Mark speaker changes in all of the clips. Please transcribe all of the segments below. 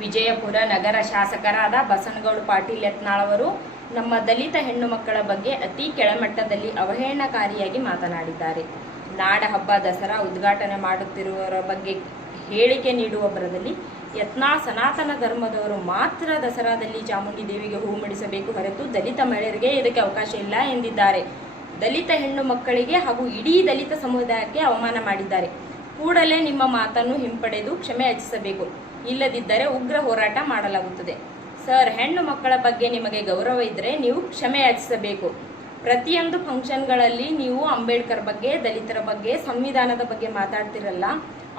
Speaker 1: ವಿಜಯಪುರ ನಗರ ಶಾಸಕರಾದ ಬಸನಗೌಡ ಪಾಟೀಲ್ ಯತ್ನಾಳವರು ನಮ್ಮ ದಲಿತ ಹೆಣ್ಣು ಮಕ್ಕಳ ಬಗ್ಗೆ ಅತಿ ಕೆಳಮಟ್ಟದಲ್ಲಿ ಅವಹೇಳನಕಾರಿಯಾಗಿ ಮಾತನಾಡಿದ್ದಾರೆ. ನಾಡ ಹಬ್ಬ ದಸರಾ ಉದ್ಘಾಟನೆ ಮಾಡುತ್ತಿರುವವರ ಬಗ್ಗೆ ಹೇಳಿಕೆ ನೀಡುವ ಬರದಲ್ಲಿ ಯತ್ನಾಳ್ ಸನಾತನ ಧರ್ಮದವರು ಮಾತ್ರ ದಸರಾದಲ್ಲಿ ಚಾಮುಂಡಿ ದೇವಿಗೆ ಹೂ ಮಡಿಸಬೇಕು ಹೊರತು ದಲಿತ ಮಹಿಳೆಯರಿಗೆ ಇದಕ್ಕೆ ಅವಕಾಶ ಇಲ್ಲ ಎಂದಿದ್ದಾರೆ. ದಲಿತ ಹೆಣ್ಣು ಮಕ್ಕಳಿಗೆ ಹಾಗೂ ಇಡೀ ದಲಿತ ಸಮುದಾಯಕ್ಕೆ ಅವಮಾನ ಮಾಡಿದ್ದಾರೆ. ಕೂಡಲೇ ನಿಮ್ಮ ಮಾತನ್ನು ಹಿಂಪಡೆದು ಕ್ಷಮೆ ಯಾಚಿಸಬೇಕು. ಇಲ್ಲದಿದ್ದರೆ ಉಗ್ರ ಹೋರಾಟ ಮಾಡಲಾಗುತ್ತದೆ. ಸರ್, ಹೆಣ್ಣು ಮಕ್ಕಳ ಬಗ್ಗೆ ನಿಮಗೆ ಗೌರವ ಇದ್ದರೆ ನೀವು ಕ್ಷಮೆ ಯಾಚಿಸಬೇಕು. ಪ್ರತಿಯೊಂದು ಫಂಕ್ಷನ್ಗಳಲ್ಲಿ ನೀವು ಅಂಬೇಡ್ಕರ್ ಬಗ್ಗೆ, ದಲಿತರ ಬಗ್ಗೆ, ಸಂವಿಧಾನದ ಬಗ್ಗೆ ಮಾತಾಡ್ತಿರಲ್ಲ.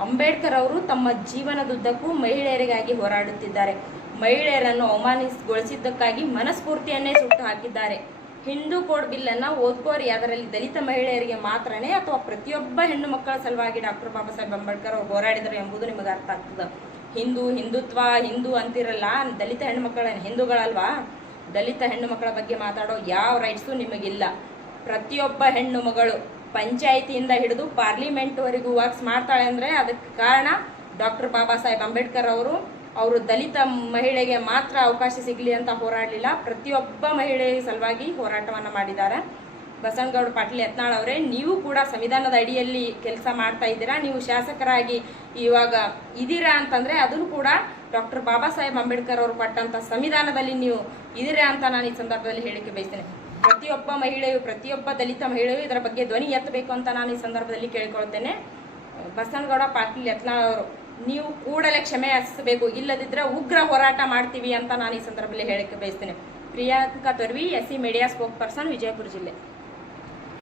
Speaker 1: ಅಂಬೇಡ್ಕರ್ ಅವರು ತಮ್ಮ ಜೀವನದುದ್ದಕ್ಕೂ ಮಹಿಳೆಯರಿಗಾಗಿ ಹೋರಾಡುತ್ತಿದ್ದಾರೆ. ಮಹಿಳೆಯರನ್ನು ಅವಮಾನಿಸಗೊಳಿಸಿದ್ದಕ್ಕಾಗಿ ಮನಸ್ಫೂರ್ತಿಯನ್ನೇ ಸುಟ್ಟು ಹಾಕಿದ್ದಾರೆ. ಹಿಂದೂ ಕೋಡ್ ಬಿಲ್ಲನ್ನು ಓದ್ಕೋರಿ. ಅದರಲ್ಲಿ ದಲಿತ ಮಹಿಳೆಯರಿಗೆ ಮಾತ್ರನೇ ಅಥವಾ ಪ್ರತಿಯೊಬ್ಬ ಹೆಣ್ಣು ಮಕ್ಕಳ ಸಲುವಾಗಿ ಡಾಕ್ಟರ್ ಬಾಬಾ ಸಾಹೇಬ್ ಅಂಬೇಡ್ಕರ್ ಅವ್ರು ಹೋರಾಡಿದರು ಎಂಬುದು ನಿಮಗೆ ಅರ್ಥ ಆಗ್ತದೆ. ಹಿಂದೂ ಹಿಂದುತ್ವ, ಹಿಂದೂ ಅಂತಿರಲ್ಲ, ದಲಿತ ಹೆಣ್ಣು ಮಕ್ಕಳ ಹಿಂದೂಗಳಲ್ವಾ? ದಲಿತ ಹೆಣ್ಣು ಮಕ್ಕಳ ಬಗ್ಗೆ ಮಾತಾಡೋ ಯಾವ ರೈಟ್ಸು ನಿಮಗಿಲ್ಲ. ಪ್ರತಿಯೊಬ್ಬ ಹೆಣ್ಣು ಮಗಳು ಪಂಚಾಯಿತಿಯಿಂದ ಹಿಡಿದು ಪಾರ್ಲಿಮೆಂಟ್ವರೆಗೂ ವರ್ಕ್ಸ್ ಮಾಡ್ತಾಳೆ ಅಂದರೆ ಅದಕ್ಕೆ ಕಾರಣ ಡಾಕ್ಟರ್ ಬಾಬಾ ಸಾಹೇಬ್ ಅಂಬೇಡ್ಕರ್ ಅವರು ಅವರು ದಲಿತ ಮಹಿಳೆಗೆ ಮಾತ್ರ ಅವಕಾಶ ಸಿಗಲಿ ಅಂತ ಹೋರಾಡಲಿಲ್ಲ. ಪ್ರತಿಯೊಬ್ಬ ಮಹಿಳೆ ಸಲುವಾಗಿ ಹೋರಾಟವನ್ನು ಮಾಡಿದ್ದಾರೆ. ಬಸವನಗೌಡ ಪಾಟೀಲ್ ಯತ್ನಾಳ್ ಅವರೇ, ನೀವು ಕೂಡ ಸಂವಿಧಾನದ ಅಡಿಯಲ್ಲಿ ಕೆಲಸ ಮಾಡ್ತಾ ಇದ್ದೀರಾ? ನೀವು ಶಾಸಕರಾಗಿ ಇವಾಗ ಇದ್ದೀರಾ ಅಂತಂದರೆ ಅದನ್ನು ಕೂಡ ಡಾಕ್ಟರ್ ಬಾಬಾ ಸಾಹೇಬ್ ಅಂಬೇಡ್ಕರ್ ಅವರು ಪಟ್ಟಂಥ ಸಂವಿಧಾನದಲ್ಲಿ ನೀವು ಇದ್ದೀರಾ ಅಂತ ನಾನು ಈ ಸಂದರ್ಭದಲ್ಲಿ ಹೇಳಿಕೆ ಬಯಸ್ತೇನೆ. ಪ್ರತಿಯೊಬ್ಬ ಮಹಿಳೆಯು, ಪ್ರತಿಯೊಬ್ಬ ದಲಿತ ಮಹಿಳೆಯು ಇದರ ಬಗ್ಗೆ ಧ್ವನಿ ಎತ್ತಬೇಕು ಅಂತ ನಾನು ಈ ಸಂದರ್ಭದಲ್ಲಿ ಕೇಳಿಕೊಳ್ತೇನೆ ಬಸವನಗೌಡ ಪಾಟೀಲ್ ಯತ್ನಾಳ್ ಅವರು ನೀವು ಕೂಡಲೇ ಕ್ಷಮೆ ಯಾಚಿಸಬೇಕು ಇಲ್ಲದಿದ್ದರೆ ಉಗ್ರ ಹೋರಾಟ ಮಾಡ್ತೀವಿ ಅಂತ ನಾನು ಈ ಸಂದರ್ಭದಲ್ಲಿ ಹೇಳಕ್ಕೆ ಬಯಸ್ತೇನೆ. Priyanka Torvi S C media spokesperson Vijayapura ಜಿಲ್ಲೆ.